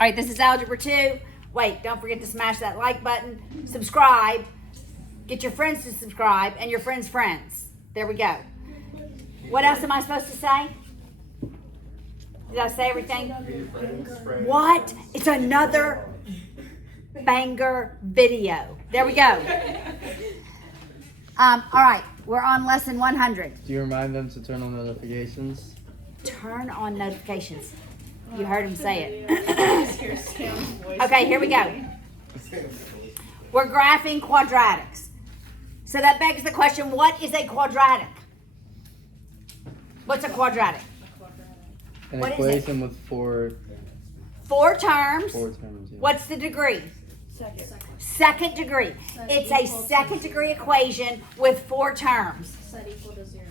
All right, this is Algebra 2. Wait, don't forget to smash that like button, subscribe, get your friends to subscribe, and your friends' friends. There we go. What else am I supposed to say? Did I say everything? What? It's another banger video. There we go. All right, we're on lesson 100. Do you remind them to turn on notifications? Turn on notifications. You heard him say it. Okay, here we go. We're graphing quadratics. So that begs the question, what is a quadratic? What's a quadratic? An What is equation with four terms. terms. Yeah. What's the degree? Second Degree. It's a equal to- second degree equation with 4 terms. Set equal to 0.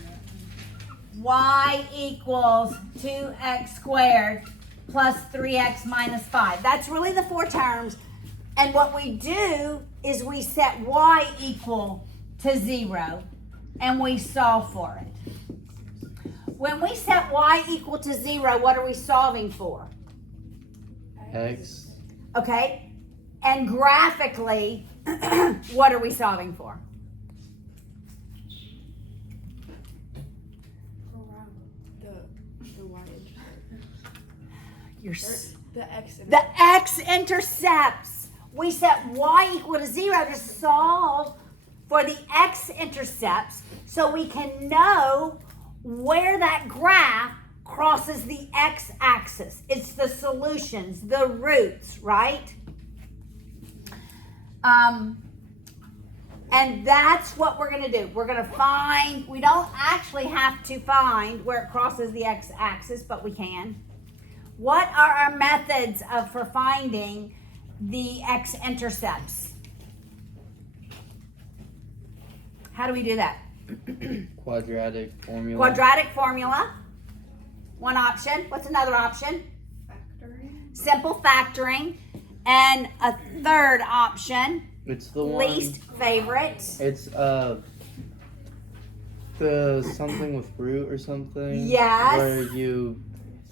Y equals 2x squared plus 3x minus 5. That's really the 4 terms. And what we do is we set y equal to 0 and we solve for it. When we set y equal to 0, what are we solving for? X. Okay? And graphically, what are we solving for? The y. The x-intercepts. We set y equal to 0 to solve for the x-intercepts so we can know where that graph crosses the x-axis. It's the solutions, the roots, right? And that's what we're going to do. We're going to find, we don't actually have to find where it crosses the x-axis, but we can. What are our methods for finding the x-intercepts? How do we do that? Quadratic formula. Quadratic formula. One option. What's another option? Factoring. Simple factoring. And a third option, It's the one. least favorite. It's the something with root or something. Yes. Where you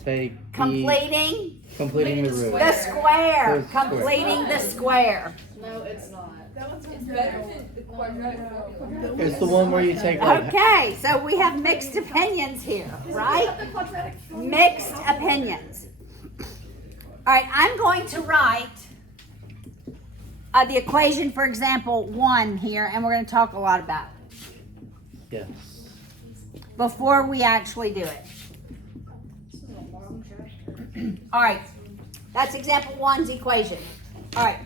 take Completing completing the root. the square. The square. Completing the square. No, it's not. It's better than the quadratic formula. It's the one where you take like Okay, so we have mixed opinions here, right? Mixed opinions. All right, I'm going to write the equation, for example, 1 here, and we're going to talk a lot about it yes. before we actually do it. This is a long chapter. All right, that's example 1's equation. All right.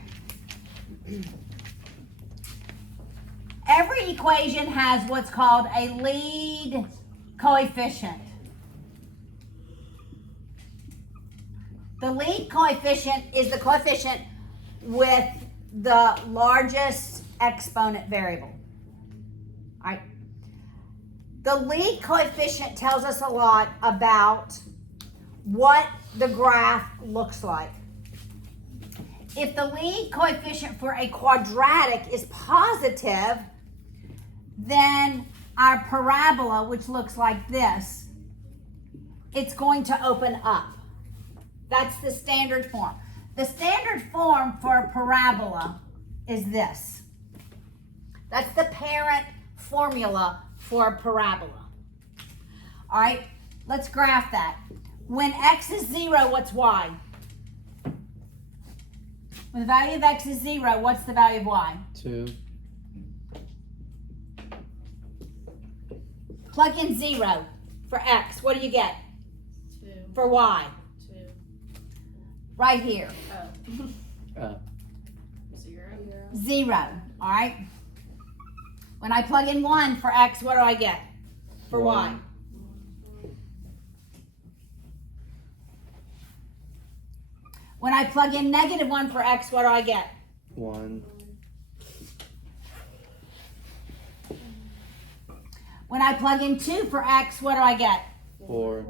Every equation has what's called a lead coefficient. The lead coefficient is the coefficient with the largest exponent variable. All right. The lead coefficient tells us a lot about what the graph looks like. If the lead coefficient for a quadratic is positive, then our parabola, which looks like this, it's going to open up. That's the standard form. The standard form for a parabola is this. That's the parent formula for a parabola. All right, let's graph that. When x is 0, what's y? When the value of x is 0, what's the value of y? 2. Plug in 0 for x. What do you get 2. for y? 2. Right here. Oh. 0. 0. All right. When I plug in 1 for x, what do I get for y? 1. When I plug in -1 for x, what do I get? 1. When I plug in 2 for x, what do I get? 4.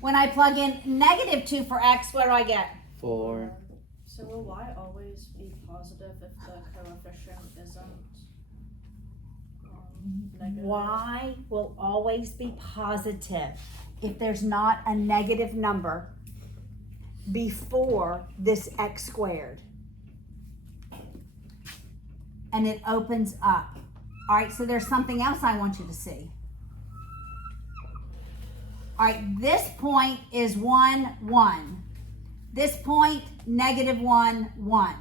When I plug in -2 for x, what do I get? 4. So will y always be positive if the coefficient isn't Negative. y will always be positive if there's not a negative number before this x squared. And it opens up. All right, so there's something else I want you to see. All right, this point is 1, 1. This point, negative 1, 1.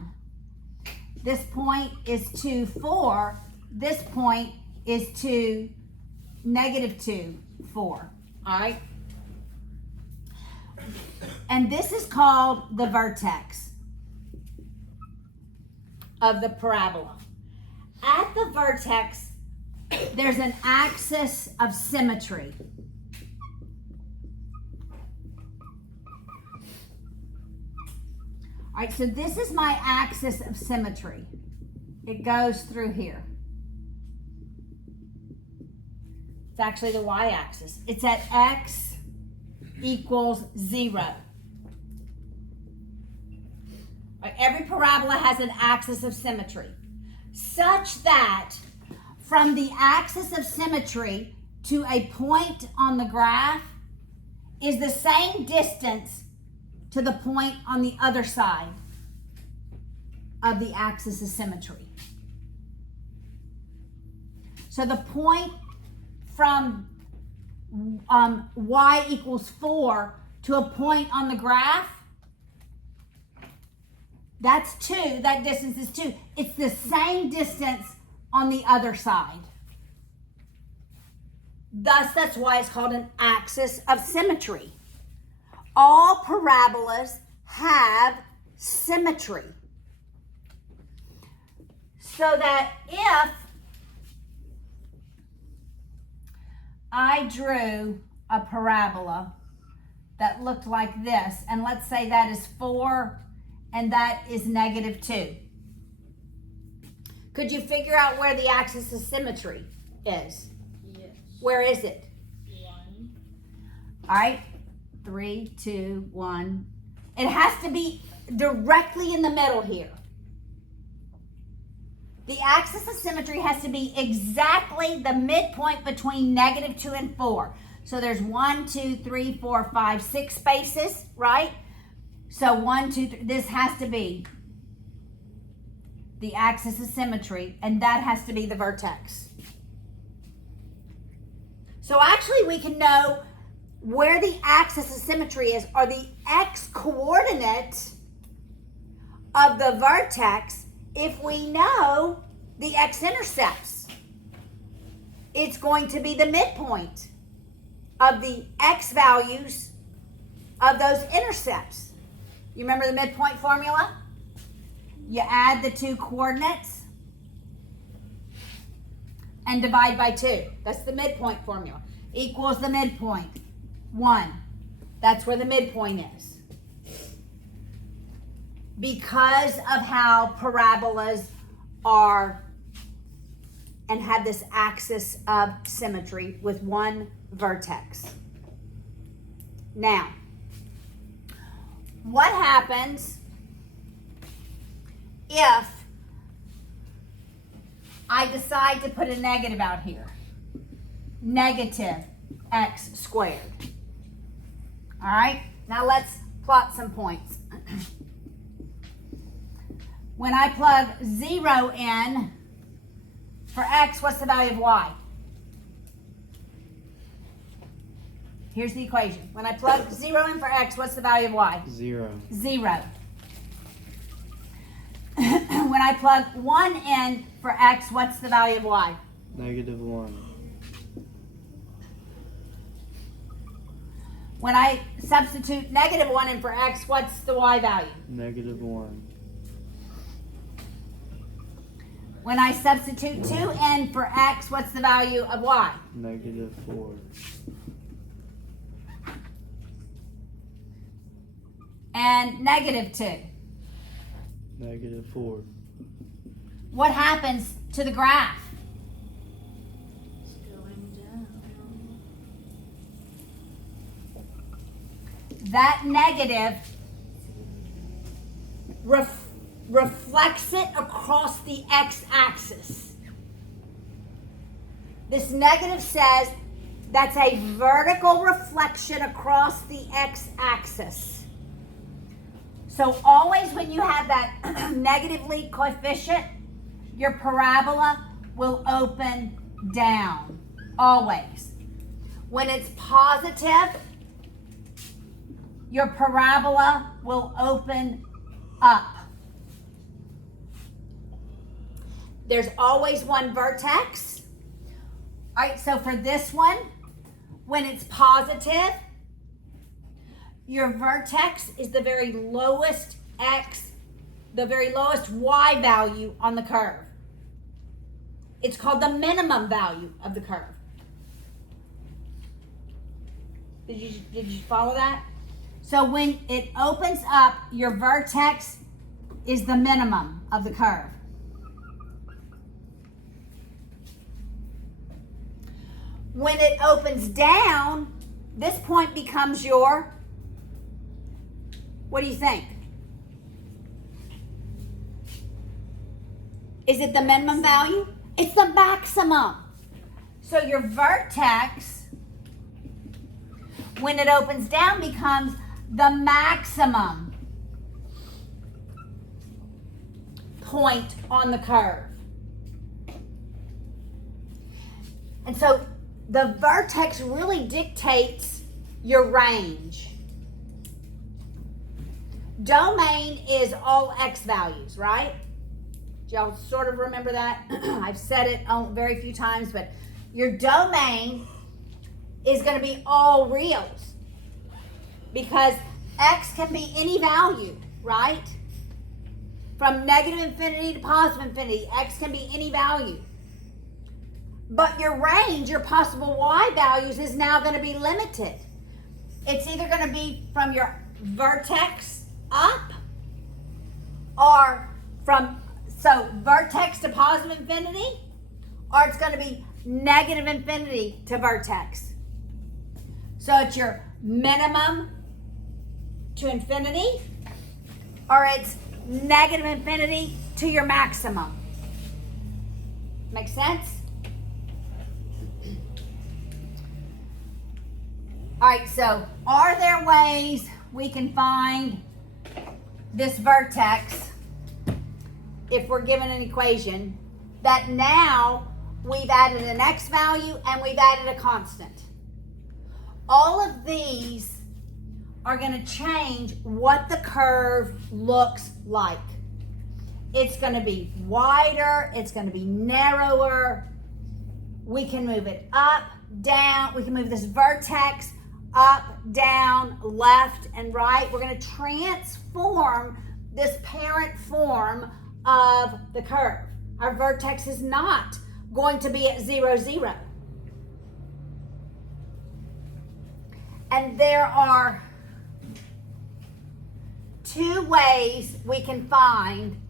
This point is 2, 4. This point is 2, negative 2, 4. All right? And this is called the vertex of the parabola. At the vertex, there's an axis of symmetry. All right, so this is my axis of symmetry. It goes through here. It's actually the y-axis. It's at x equals 0. All right, every parabola has an axis of symmetry, such that from the axis of symmetry to a point on the graph is the same distance to the point on the other side of the axis of symmetry. So the point from y equals 4 to a point on the graph, that's 2, that distance is 2. It's the same distance on the other side. Thus, that's why it's called an axis of symmetry. All parabolas have symmetry. So that if I drew a parabola that looked like this, and let's say that is 4 and that is negative 2. Could you figure out where the axis of symmetry is? Yes. Where is it? 1. All right, 3, 2, 1. It has to be directly in the middle here. The axis of symmetry has to be exactly the midpoint between negative 2 and 4. So there's 1, 2, 3, 4, 5, 6 spaces, right? So 1, 2, 3, this has to be the axis of symmetry, and that has to be the vertex. So actually we can know where the axis of symmetry is, or the x coordinate of the vertex, if we know the x-intercepts. It's going to be the midpoint of the x values of those intercepts. You remember the midpoint formula? You add the two coordinates and divide by 2. That's the midpoint formula. Equals the midpoint. 1. That's where the midpoint is. Because of how parabolas are and have this axis of symmetry with one vertex. Now, what happens if I decide to put a negative out here? Negative x squared. All right, now let's plot some points. When I plug 0 in for x, what's the value of y? Here's the equation. When I plug 0 in for x, what's the value of y? 0. 0. When I plug 1 in for x, what's the value of y? Negative 1. When I substitute negative 1 in for x, what's the y value? Negative 1. When I substitute 2 in for x, what's the value of y? Negative 4. And negative 2. Negative 4. What happens to the graph? It's going down. That negative reflects it across the x-axis. This negative says that's a vertical reflection across the x-axis. So always when you have that negative lead coefficient, your parabola will open down, always. When it's positive, your parabola will open up. There's always one vertex. All right, so for this one, when it's positive, your vertex is the very lowest x, the very lowest y value on the curve. It's called the minimum value of the curve. Did you follow that? So when it opens up, your vertex is the minimum of the curve. When it opens down, this point becomes your, what do you think? Is it the minimum value? It's the maximum. So your vertex, when it opens down, becomes the maximum point on the curve. And so the vertex really dictates your range. Domain is all x values, right? Do y'all sort of remember that? I've said it very few times, but your domain is going to be all reals because x can be any value, right? From negative infinity to positive infinity, x can be any value. But your range, your possible y values, is now going to be limited. It's either going to be from your vertex up or from, so vertex to positive infinity, or it's going to be negative infinity to vertex. So it's your minimum to infinity, or it's negative infinity to your maximum. Make sense? All right, so are there ways we can find this vertex if we're given an equation that now we've added an x value and we've added a constant? All of these are going to change what the curve looks like. It's going to be wider, it's going to be narrower. We can move it up, down. We can move this vertex up, down, left, and right. We're going to transform this parent form of the curve. Our vertex is not going to be at 0, 0. And there are two ways we can find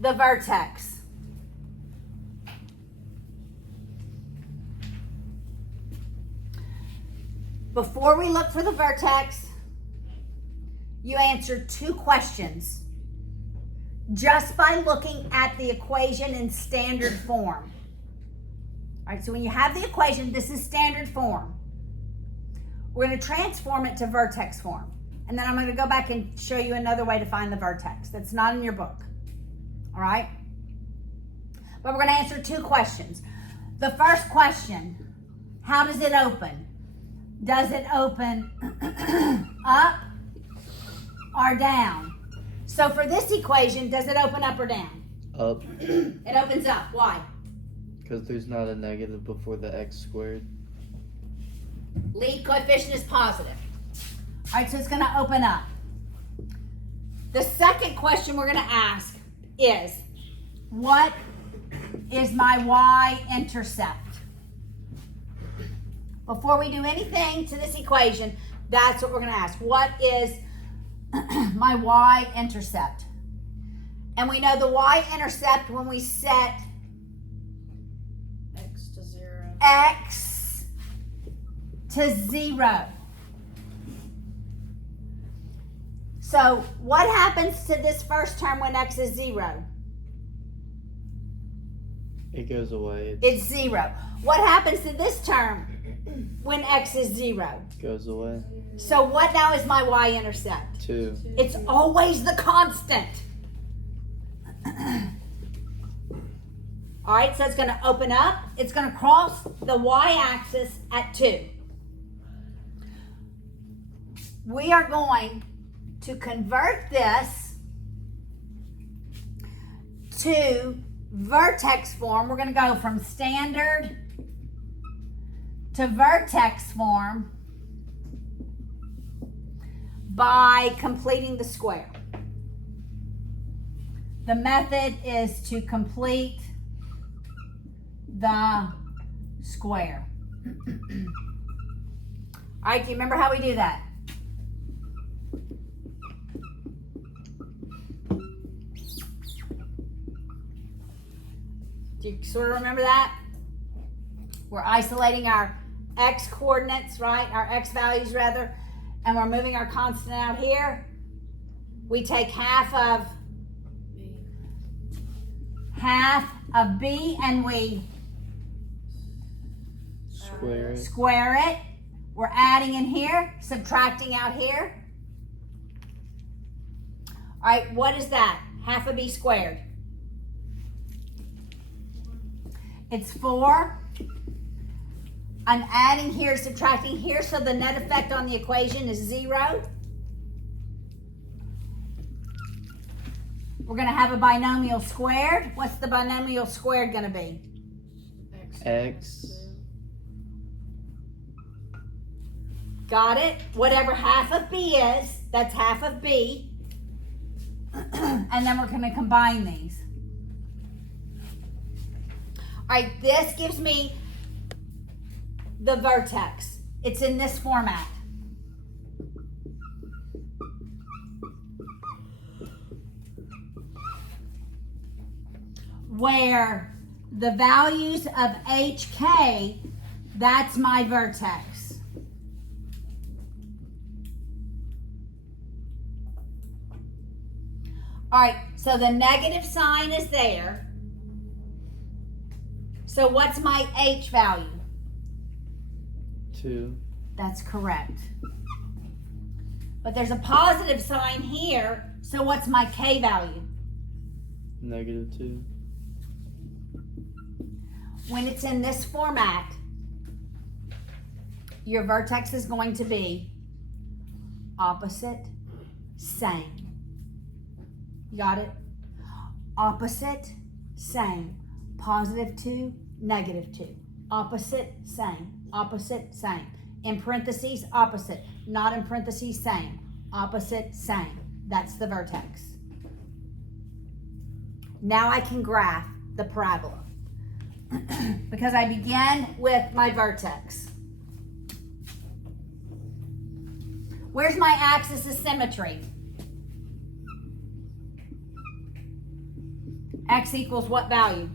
the vertex. Before we look for the vertex, you answer two questions just by looking at the equation in standard form. All right, so when you have the equation, this is standard form. We're going to transform it to vertex form. And then I'm going to go back and show you another way to find the vertex that's not in your book. All right? But we're going to answer two questions. The first question, how does it open? Does it open up or down? So for this equation, does it open up or down? Up. It opens up. Why? Because there's not a negative before the x squared. Lead coefficient is positive. All right, so it's going to open up. The second question we're going to ask is, what is my y-intercept? Before we do anything to this equation, that's what we're going to ask. What is my y-intercept? And we know the y-intercept when we set X to 0. x to 0. So what happens to this first term when x is 0? It goes away. It's 0. What happens to this term when x is 0? Goes away. So what now is my y-intercept? 2. It's always the constant. All right, so it's going to open up. It's going to cross the y-axis at 2. We are going to convert this to vertex form. We're going to go from standard to vertex form by completing the square. The method is to complete the square. All right, do you remember how we do that? Do you sort of remember that? We're isolating our x coordinates, right? Our x values rather, and we're moving our constant out here. We take half of b and we Square it. it. We're adding in here, subtracting out here. All right, what is that? Half of b squared. It's 4. I'm adding here, subtracting here, so the net effect on the equation is 0. We're going to have a binomial squared. What's the binomial squared going to be? X. Got it? Whatever half of b is, that's half of b. And then we're going to combine these. All right, this gives me the vertex. It's in this format. Where the values of HK, that's my vertex. All right, so the negative sign is there. So what's my H value? 2. That's correct. But there's a positive sign here, so what's my K value? -2. When it's in this format, your vertex is going to be opposite, same. You got it? Opposite, same. +2, -2. Opposite, same. Opposite, same. In parentheses, opposite. Not in parentheses, same. Opposite, same. That's the vertex. Now I can graph the parabola. Because I begin with my vertex. Where's my axis of symmetry? X equals what value?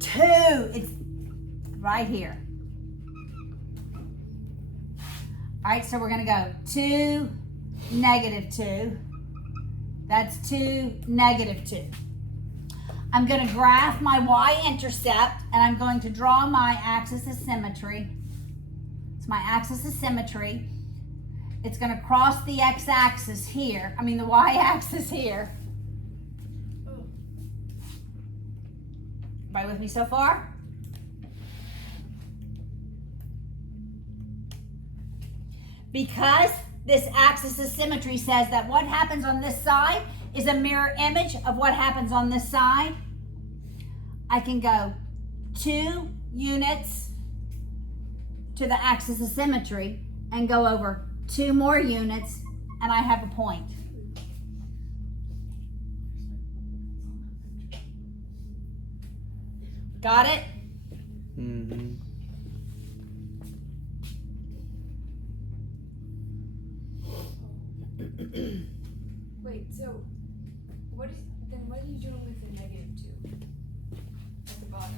2. It's right here. All right, so we're going to go 2, -2. That's 2, -2. I'm going to graph my y-intercept, and I'm going to draw my axis of symmetry. It's my axis of symmetry. It's going to cross the x-axis here. I mean the y-axis here. Everybody with me so far? Because this axis of symmetry says that what happens on this side is a mirror image of what happens on this side, I can go 2 units to the axis of symmetry and go over 2 more units, and I have a point. Got it? Mm-hmm. Wait, so what are you doing with the -2 at the bottom?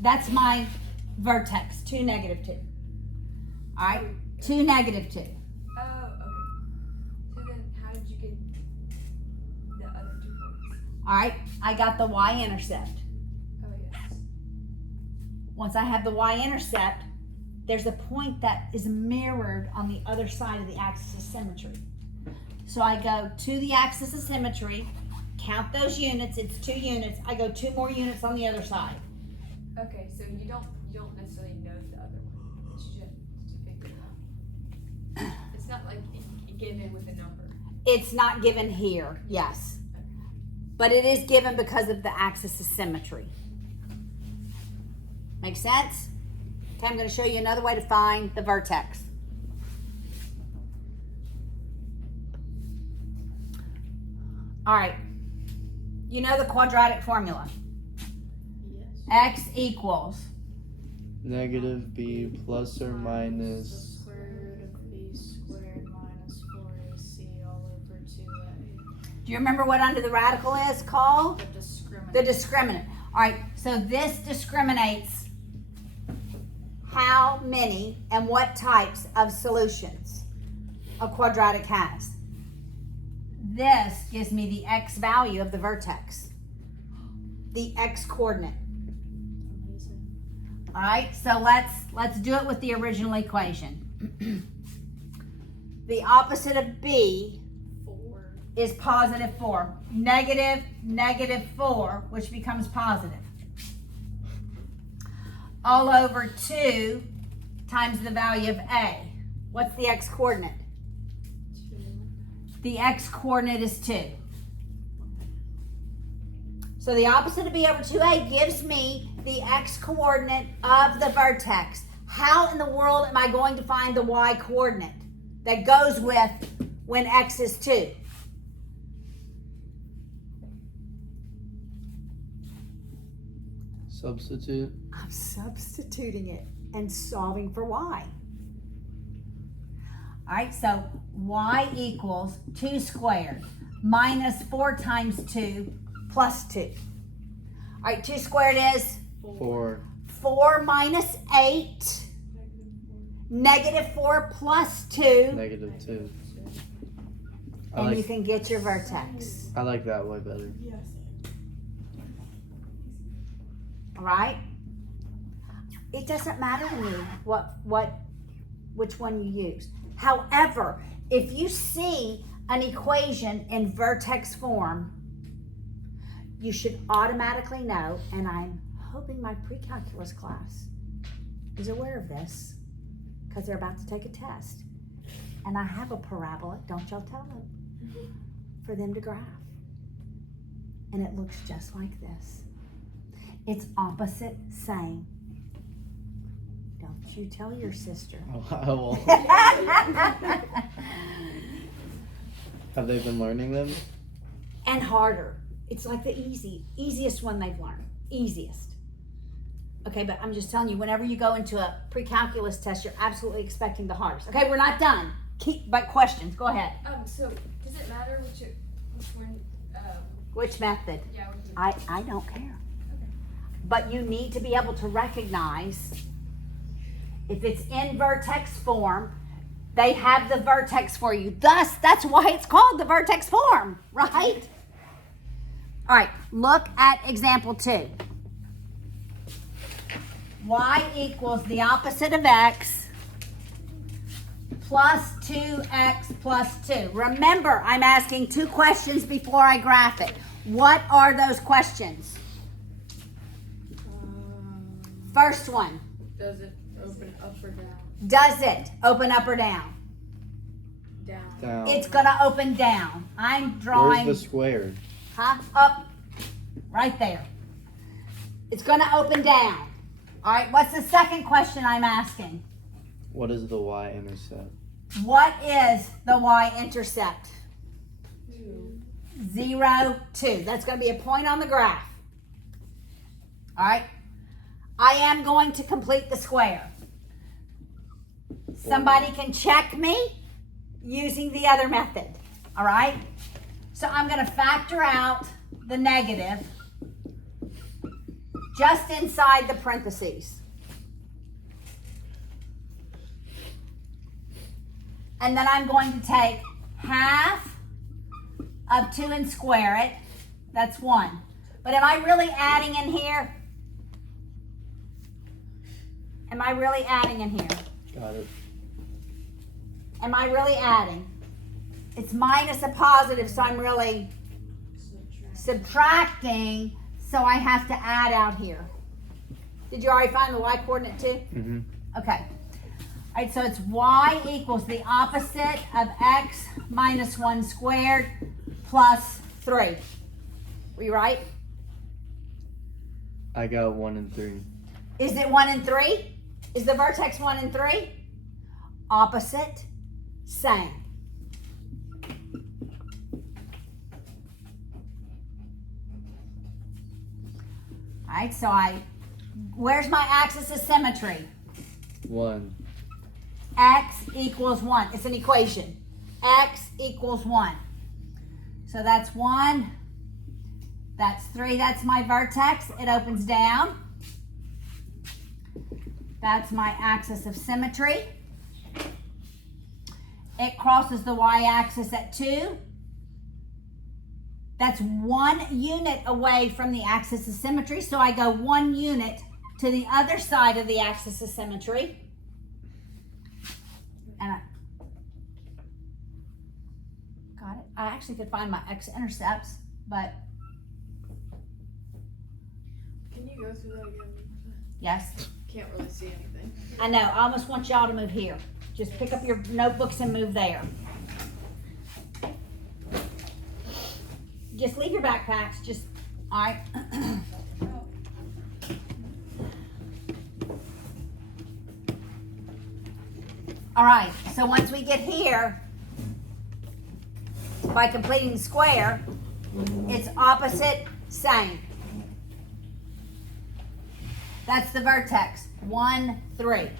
That's my vertex, 2, -2. All right, 2, -2. Oh, okay. So then how did you get the All right, I got the y-intercept. Oh, yes. Once I have the y-intercept, there's a point that is mirrored on the other side of the axis of symmetry. So I go to the axis of symmetry, count those units, it's 2 units. I go 2 more units on the other side. Okay, so you don't necessarily know the other one. It's just to figure it out. It's not like given with a number. It's not given here, yes. But it is given because of the axis of symmetry. Make sense? Okay, I'm going to show you another way to find the vertex. All right. You know the quadratic formula. Yes. X equals Negative b plus or The minus. square root of b squared minus 4ac all over 2a. Do you remember what under the radical is called? The discriminant. The discriminant. All right, so this discriminates how many and what types of solutions a quadratic has. This gives me the x value of the vertex, the x coordinate. Amazing. All right, so let's do it with the original equation. The opposite of b 4. is positive 4. Negative, negative 4, which becomes positive. All over 2 times the value of a. What's the x coordinate? 2. The x coordinate is 2. So the opposite of b over 2a gives me the x coordinate of the vertex. How in the world am I going to find the y coordinate that goes with when x is 2? Substitute. I'm substituting it and solving for y. All right, so y equals 2 squared minus 4 times 2 plus 2. All right, 2 squared is 4. 4 minus 8, negative 4 plus 2, Negative 2. and you can get your vertex. I like that way better. All right? It doesn't matter to me which one you use. However, if you see an equation in vertex form, you should automatically know, and I'm hoping my pre-calculus class is aware of this because they're about to take a test. And I have a parabola, don't y'all tell them, for them to graph. And it looks just like this. It's opposite same. Don't you tell your sister. I will. Have they been learning them? And harder. It's like the easiest one they've learned. Easiest. Okay, but I'm just telling you, whenever you go into a pre-calculus test, you're absolutely expecting the hardest. Okay, we're not done. But questions, go ahead. So does it matter which one? Which method? Yeah. I don't care. But you need to be able to recognize if it's in vertex form, they have the vertex for you. Thus, that's why it's called the vertex form, right? All right, look at example 2. Y equals the opposite of x plus 2x plus 2. Remember, I'm asking 2 questions before I graph it. What are those questions? First one. Does it open up or down? Does it open up or down? Down. Down. It's gonna open down. I'm drawing. Where's the square? Huh? Up. Right there. It's gonna open down. All right, what's the second question I'm asking? What is the y-intercept? What is the y-intercept? 2. 0, 2. That's gonna be a point on the graph. All right. I am going to complete the square. Somebody can check me using the other method. All right. So I'm going to factor out the negative just inside the parentheses. And then I'm going to take half of 2 and square it. That's 1. But am I really adding in here? Am I really adding in here? Got it. Am I really adding? It's minus a positive, so I'm really subtracting, so I have to add out here. Did you already find the y coordinate too? Mm-hmm. Okay. All right, so it's y equals the opposite of x minus 1 squared plus 3. Were you right? I got 1 and 3. Is it 1 and 3? Is the vertex 1 and 3? Opposite, same. All right, so where's my axis of symmetry? 1. X equals 1. It's an equation. X equals 1. So that's 1. That's 3. That's my vertex. It opens down. That's my axis of symmetry. It crosses the y-axis at 2. That's 1 unit away from the axis of symmetry. So I go 1 unit to the other side of the axis of symmetry. And got it. I actually could find my x-intercepts, but Can you go through that again? yes. Can't really see anything. I know. I almost want y'all to move here. Just pick up your notebooks and move there. Just leave your backpacks. Just, all right. All right, so once we get here, by completing the square, it's opposite, same. That's the vertex, 1, 3.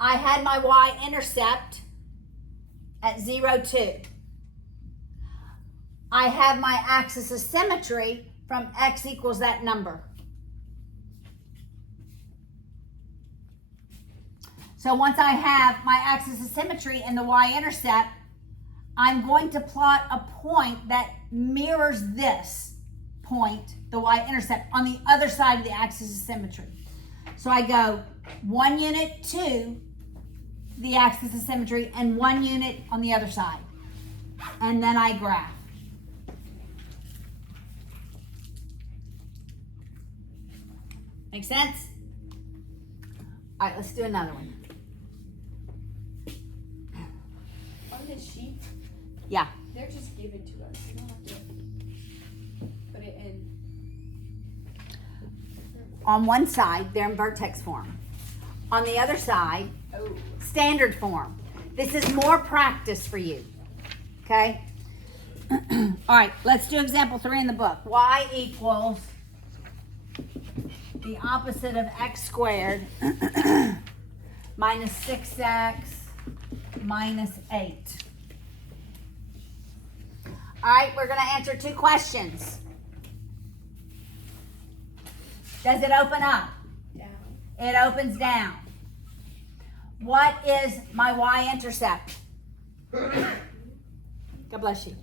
I had my y-intercept at 0, 2. I have my axis of symmetry from x equals that number. So once I have my axis of symmetry and the y-intercept, I'm going to plot a point that mirrors this point, the y-intercept, on the other side of the axis of symmetry. So I go 1 unit to the axis of symmetry and 1 unit on the other side. And then I graph. Make sense? All right, let's do another one. On this sheet, Yeah. they're just given to us. You don't have to put it in. On one side, they're in vertex form. On the other side, Oh. standard form. This is more practice for you. Okay? All right, let's do example 3 in the book. Y equals the opposite of x squared minus 6x minus 8. All right, we're going to answer 2 questions. Does it open up? Down. It opens down. What is my y-intercept? God bless you.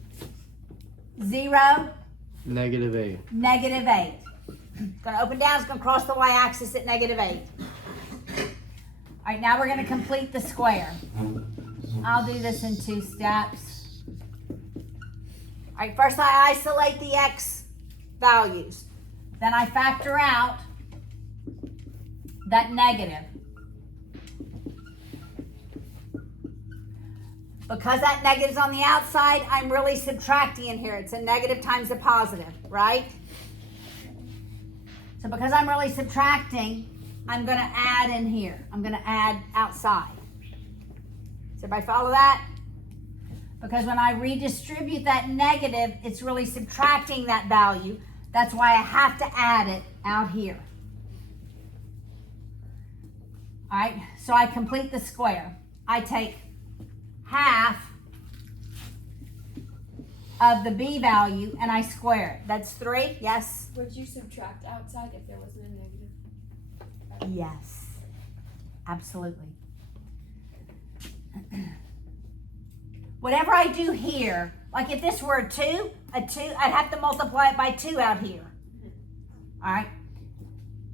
0, -8. -8. It's going to open down. It's going to cross the y-axis at -8. All right, now we're going to complete the square. I'll do this in 2 steps. All right, first I isolate the x values. Then I factor out that negative. Because that negative's on the outside, I'm really subtracting in here. It's a negative times a positive, right? So because I'm really subtracting, I'm going to add in here. I'm going to add outside. Does everybody follow that? Because when I redistribute that negative, it's really subtracting that value. That's why I have to add it out here. All right, so I complete the square. I take half of the b value and I square it. That's 3, yes? Would you subtract outside if there wasn't a negative? Yes, absolutely. whatever I do here, like if this were a 2, I'd have to multiply it by 2 out here. All right.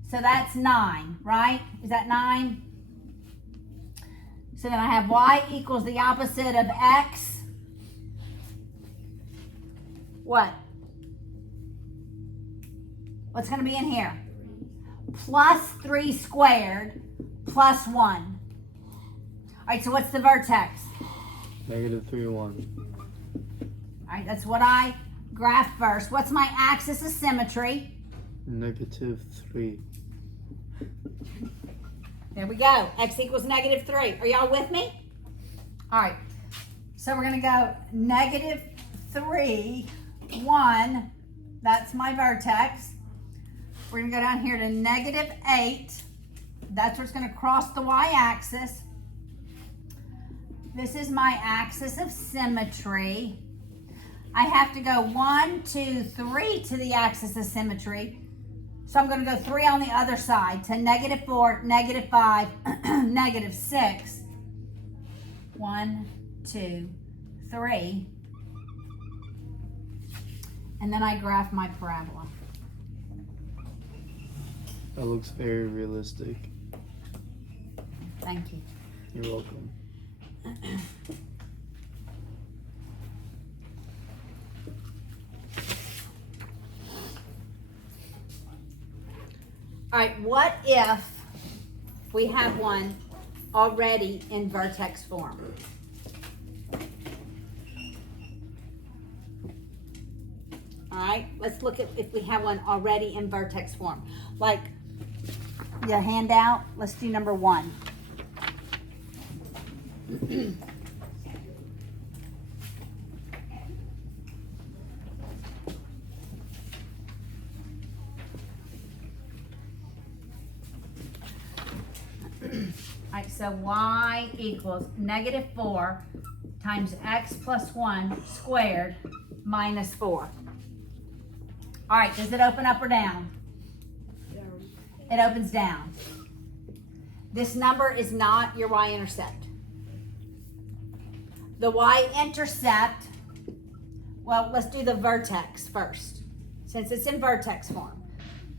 So that's 9, right? Is that 9? So then I have y equals the opposite of x. What? What's going to be in here? Plus 3 squared plus 1. All right, so what's the vertex? -3, 1. All right, that's what I graphed first. What's my axis of symmetry? -3. There we go. X equals -3. Are y'all with me? All right. So we're going to go -3, 1. That's my vertex. We're going to go down here to -8. That's what's going to cross the y-axis. This is my axis of symmetry. I have to go 1, 2, 3 to the axis of symmetry. So I'm going to go 3 on the other side to -4, -5, -6. 1, 2, 3. And then I graph my parabola. That looks very realistic. Thank you. You're welcome. All right, what if we have one already in vertex form? All right, let's look at if we have one already in vertex form. Like the handout, let's do number 1. All right, so y equals -4 times x plus 1 squared minus 4. All right, does it open up or down? Down. It opens down. This number is not your y-intercept. The y-intercept, well, let's do the vertex first, since it's in vertex form.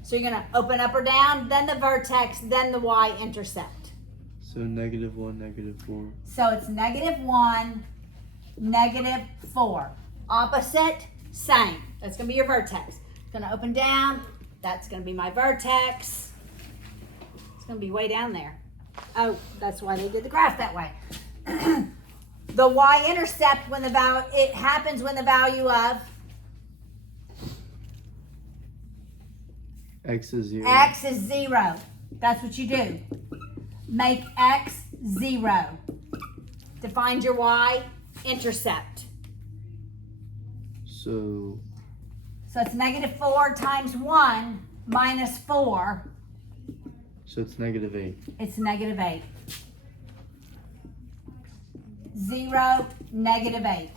So you're going to open up or down, then the vertex, then the y-intercept. So -1, -4. So it's -1, -4. Opposite, same. That's going to be your vertex. It's going to open down. That's going to be my vertex. It's going to be way down there. Oh, that's why they did the graph that way. The y-intercept, when it happens when the value of X is 0. x is 0. That's what you do. Make x 0 to find your y-intercept. So So it's -4 times 1 minus 4. it's -8. It's -8. 0, -8.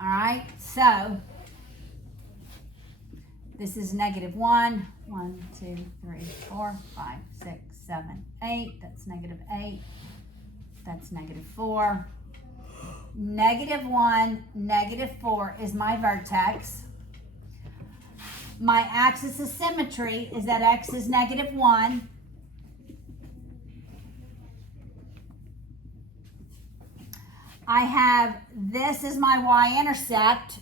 All right, so this is -1. 1, 2, 3, 4, 5, 6, 7, 8. That's -8. That's -4. -1, -4 is my vertex. My axis of symmetry is that x is -1. I have this is my y-intercept.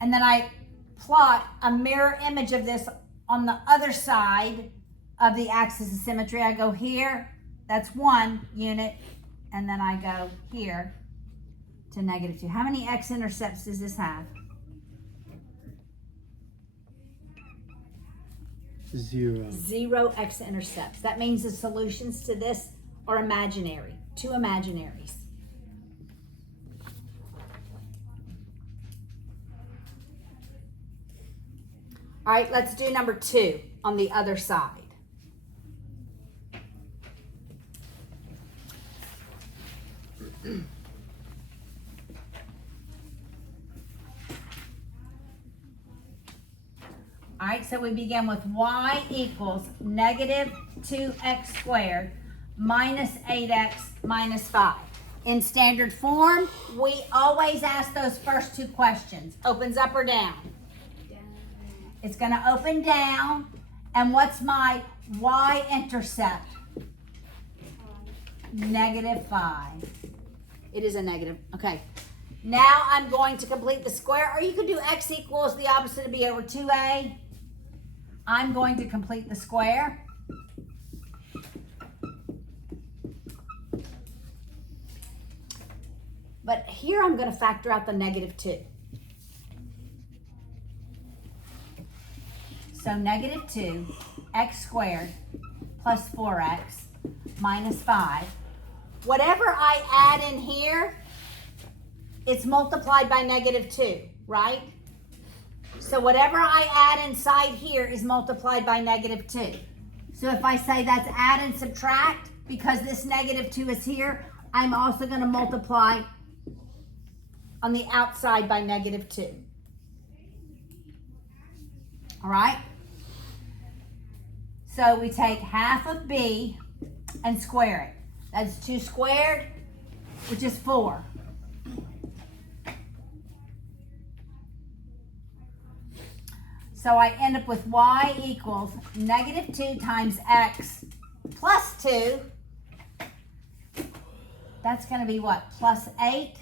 And then I plot a mirror image of this on the other side of the axis of symmetry. I go here, that's 1 unit, and then I go here to -2. How many x-intercepts does this have? 0. 0 x-intercepts. That means the solutions to this are imaginary, 2 imaginaries. All right, let's do number 2 on the other side. All right, so we begin with y equals 2x squared minus 8x minus 5. In standard form, we always ask those first two questions. Opens up or down? Down. It's going to open down. And what's my y-intercept? Negative 5. It is a negative. Okay. Now I'm going to complete the square, or you could do x equals the opposite of b over 2a. I'm going to complete the square. But here I'm going to factor out the negative 2. So negative 2, x squared plus 4x minus 5. Whatever I add in here, it's multiplied by negative 2, right? So whatever I add inside here is multiplied by negative 2. So if I say that's add and subtract, because this negative 2 is here, I'm also going to multiply on the outside by negative 2. All right? So we take half of b and square it. That's 2 squared, which is 4. So I end up with y equals negative 2 times x plus 2. That's going to be what? Plus 8.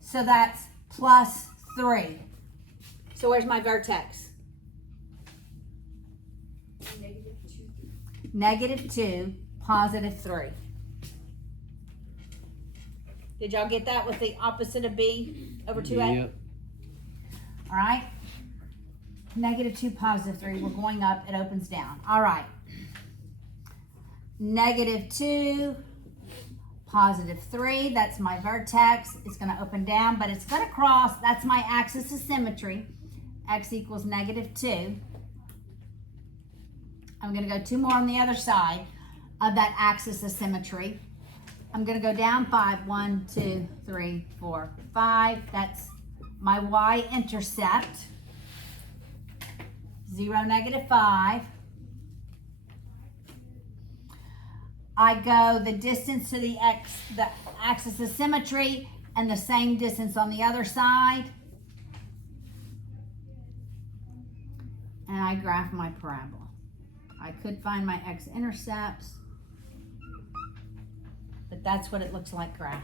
So that's plus 3. So where's my vertex? Negative 2, positive 3. Did y'all get that with the opposite of b over 2a? Yep. All right. Negative 2, positive 3. We're going up. It opens down. All right. Negative 2, positive 3. That's my vertex. It's going to open down, but it's going to cross. That's my axis of symmetry. X equals negative 2. I'm going to go 2 more on the other side of that axis of symmetry. I'm going to go down 5. 1, 2, 3, 4, 5. That's my y-intercept. 0, negative 5. I go the distance to the axis of symmetry and the same distance on the other side. And I graph my parabola. I could find my x-intercepts, but that's what it looks like graphed.